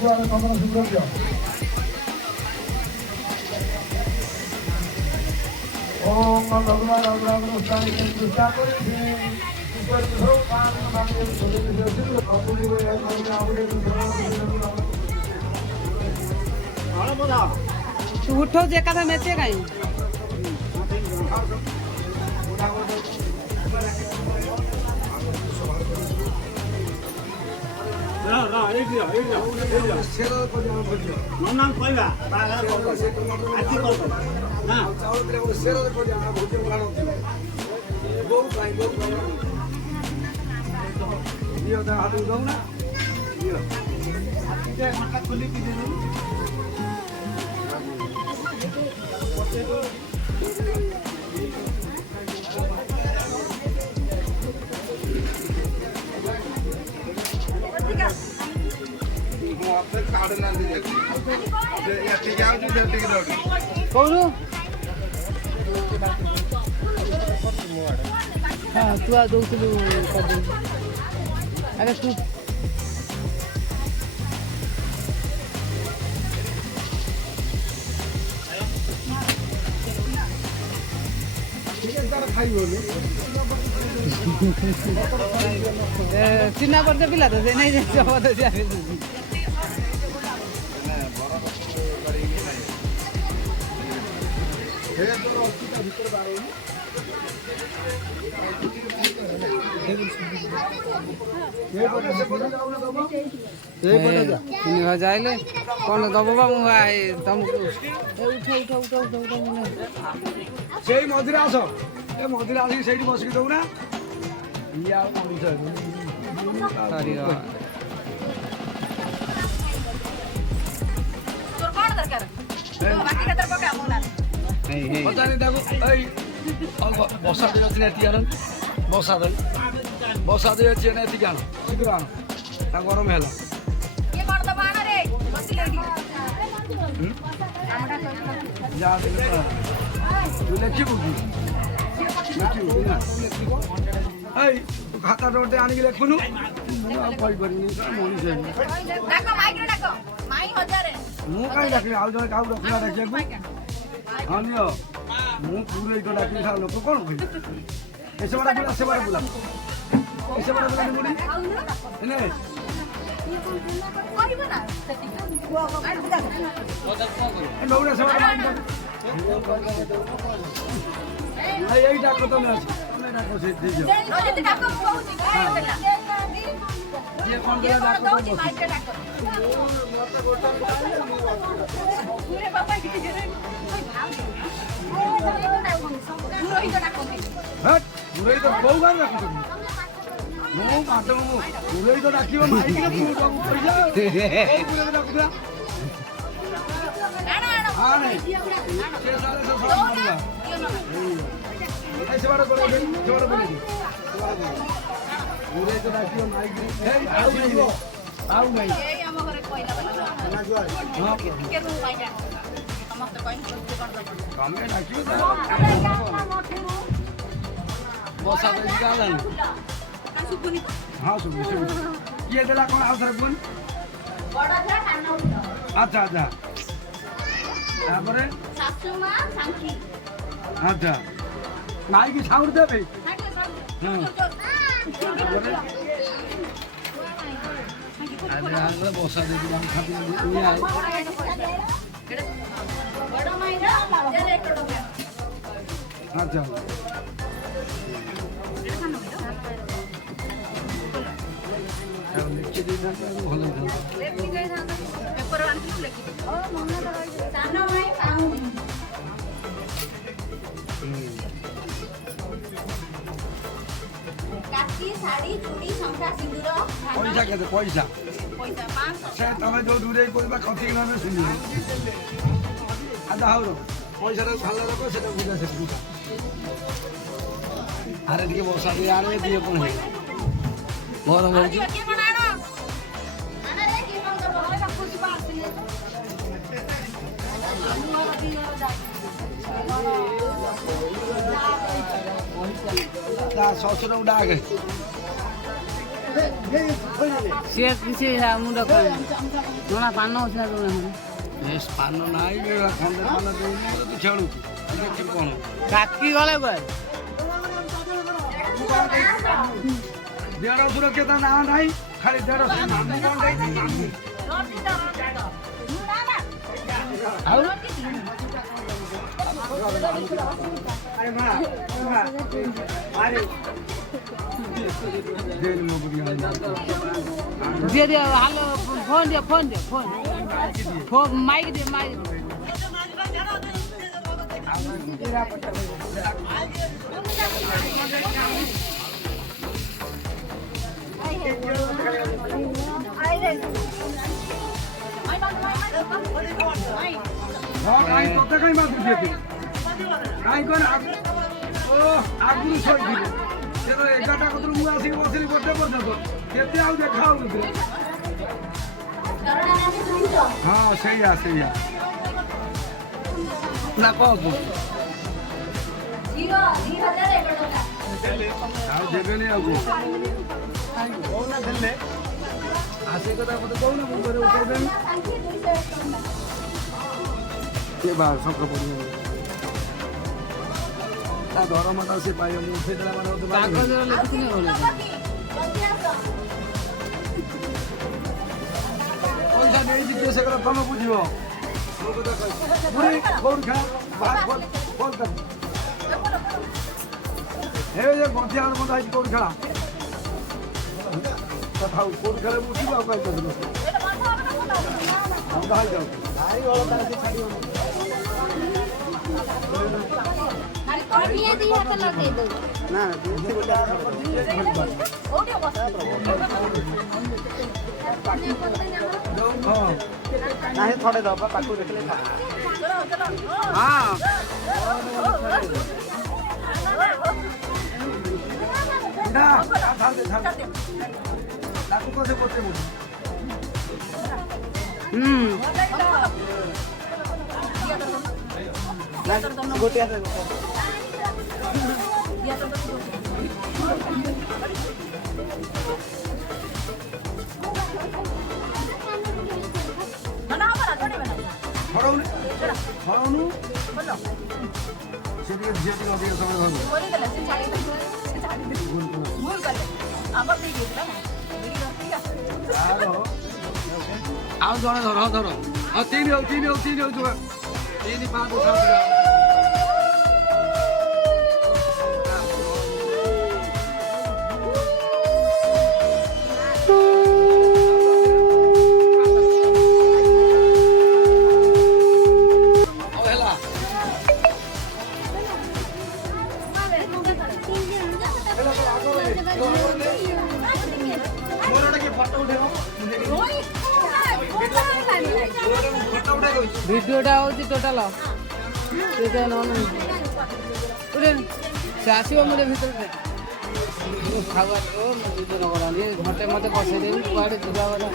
Om Bhagwan Ram Sai Krishna Kore तू उठो जे कथा नेचे काई ନନାଙ୍କୁ କହିବା ବାହାଘର ଆଜି କରିବ ନା ଖୋଲିକି କହୁନୁ ହଁ ତୁ ଆଉ ଦଉଥିଲୁ ଆରେ ତୁ ଚିହ୍ନା ପରିଚୟ ପିଲା ତ ସେ ନେଇ ଯାଇଲେ କଣ ଦବ ବା ମୁଁ ତମକୁ ସେଇ ମଝିରେ ଆସ ଏ ମଝିରେ ଆସିକି ସେଇଠି ବସିକି ଦଉନା ଇଏ ଆଉ ମଣିଷ ବସା ଦେଇ ଅଛି ଏତିକି ଆଣ ବସା ଦେଇ ଅଛି ନା ଏତିକି ଆଣ ଶୀଘ୍ର ଆଣ ତା ଗରମ ହେଲା ଯା ତୁ ଲେଖିବୁ କି ଲେଖିବୁ ନା ଏଇ ଖାତା ଗୋଟେ ଆଣିକି ଲେଖୁନୁ ମୁଁ ଆଉ କହିପାରିନି ମଣିଷ ମୁଁ କାହିଁ ଡାକିବି ଆଉ ଜଣେ କାହାକୁ ରଖିଲା ଡାକିବାକୁ ହଁ ନିଅ ମୁଁ ପୁରା ଏଇଟା ଡାକିବି ସାରା ଲୋକ କ'ଣ କହିବି ଏସବାଟା ବୁଲା ସେବାଟା ବୁଲା ଏସବାଟା ବୁଲାନି ବୁଡ଼ି ହେଲେ ନଉନା ସେବାଟା ଏଇ ଡାକ ତମେ ଆସ ତମେ ଡାକ ସେ ଦେଇଦିଅ ଯିଏ କ'ଣ ଦେଲା ଡାକ ପୁରୋହିତ କୋଉ ଗାଁ ଡାକୁଛନ୍ତି ମୁଁ ମାଧବ ପୁରୋହିତ ଡାକିବ ମାଇକିରେ ପଇସା ପୁରୋହିତ ଡାକୁଥିଲା ସେବାଟ କରେଇ ସେବାଟ ବନେଇ ପୁରୋହିତ ଡାକିବ ମାଇକିରେ ଆଉ ନାହିଁ ତମେ ଡାକିବ ବସା ଦେଇକି ଆଣିଲାନି ହଁ ଶୁଭୁଛି କିଏ ଦେଲା କ'ଣ ଆଉ ଥରେ କୁହନି ଆଚ୍ଛା ଆଚ୍ଛା ତାପରେ ଆଚ୍ଛା ମାଇକି ସାଉଣ୍ଡ ଦେବେ ବସା ଦେଇକି ଆଚ୍ଛା ଲେଖି ଦେଇଥାନ୍ତେ ଭଲ ପଇସା କେତେ ପଇସା ସେ ତମେ ଯୋଉ ଦୂରେଇ କହିବା ଖଟିକି ନହେଲେ ଶୁଣିବେ ଆଚ୍ଛା ହଉ ପଇସାଟା ଭଲ ରଖ ସେଟା ବୁଝା ସେଠି ବୁଝା ଆରେ ଟିକେ ବର୍ଷା ଟିକେ ଆଣିବେ ଟିକେ କ'ଣ ଗରମ ହେଉଛି ତା ଶ୍ୱଶୁରକୁ ଡାକେ ସିଏ କିଛି ମୁଣ୍ଡ କଣ ନନା ପାନ ଅଛି ନା ତମେ ଏ ସ୍ପାନ ନାହିଁ ଖଣ୍ଡେ ପାନ ଦେଉନି ତୁ ଖେଳୁଛୁ ଦେଖିବୁ କ'ଣ କାକି ଗଲେ କୁଆଡ଼େ ଦେଢ଼ ସୁରକ୍ଷିତ ନାଁ ନାହିଁ ଖାଲି ଦେଢ଼ ଆଉ দিয়ে দিও হ্যালো ফোন দিও ফোন মাইক দিও মাইক ତତେ କାହିଁ ମାଗୁଛି କାହିଁ କହ ଆଗରୁ ଶୋଇଥିଲି ସେ ତ 11ଟା କତରୁ ମୁଁ ଆସିକି ବସିଲି ଗୋଟେ ପର୍ଯ୍ୟନ୍ତ କେତେ ଆଉ ଦେଖା ହଉନଥିଲେ ହଁ ସେଇଆ ନା କହ ଆଉ ଦେବେନି ଆଉ କହୁନା ଦେଲେ ଆସେ କଥା ମତେ କହୁନା ମୁଁ ଘରେ ଉଠେଇଦେବି କିଏ ବା ଶଙ୍ଖ ପଡ଼ିବ ତା ଦରମାଟା ସେ ପାଇବ ମୁଁ ଉଠେଇଦେଲା ମାନେ କାଗଜରେ ଲେଖିଥିଲେ ପଇସା ନେଇଯିବେ ସେ କଥା ତମେ ବୁଝିବ କୋଉଠି ଖେଳ ଏ ଯେ ଗଣ୍ଠିଆ ବନ୍ଧା ହେଇଛି କୋଉଠି ଖେଳ କଥା କୋଉଠି ଖେଳ ଉଠିବ ଆଉ କାହିଁ କହିଲ ବନ୍ଧା ହେଇଯାଉଛି ନା ନାହିଁ ଥରେ ଦବା ପାଖକୁ ଦେଖିଲେ ହଁ ତାକୁ କसे ପଚେଇବୁ ଗୋଟିଏ ହରଉନୁ ସେ ଟିକେ ଝିଅ ଟିକେ ଅଧିକ ସମୟ ଆଉ ଜଣେ ଧର ଆଉ ତିନି ହଉ 3 5 ଭିଡ଼ିଓଟା ହେଉଛି ଟୋଟାଲ ସେ ଆସିବ ମୁଁ ଭିତରେ ଖାଇବା ଭିଡ଼ିଓ କରାନ୍ତି ଘଣ୍ଟେ ମତେ ବସେଇଦେବି କୁଆଡ଼େ ଯିବା କଥା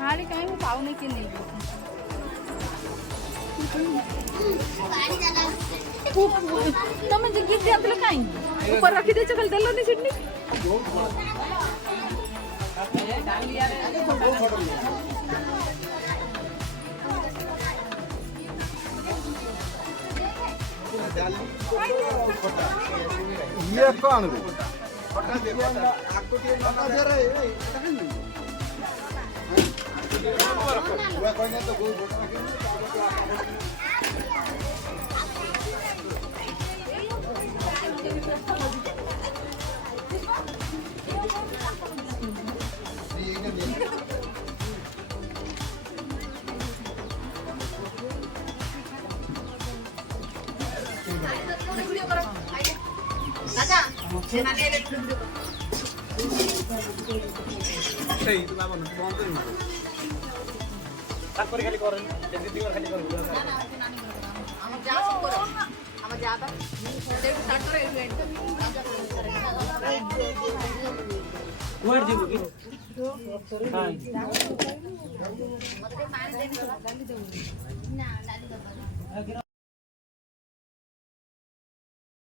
थाली कहीं मैं पाऊँ कि नहीं तुम गीत दिया कहीं ऊपर रखी दे चल देलो नहीं सिडनी ये कौन তারপরে খালি করেন দিদিবার খালি করেন আমার যা সব করো আমার যা তা একটু স্টার্ট করে ওয়ার্ড দিব কি হ্যাঁ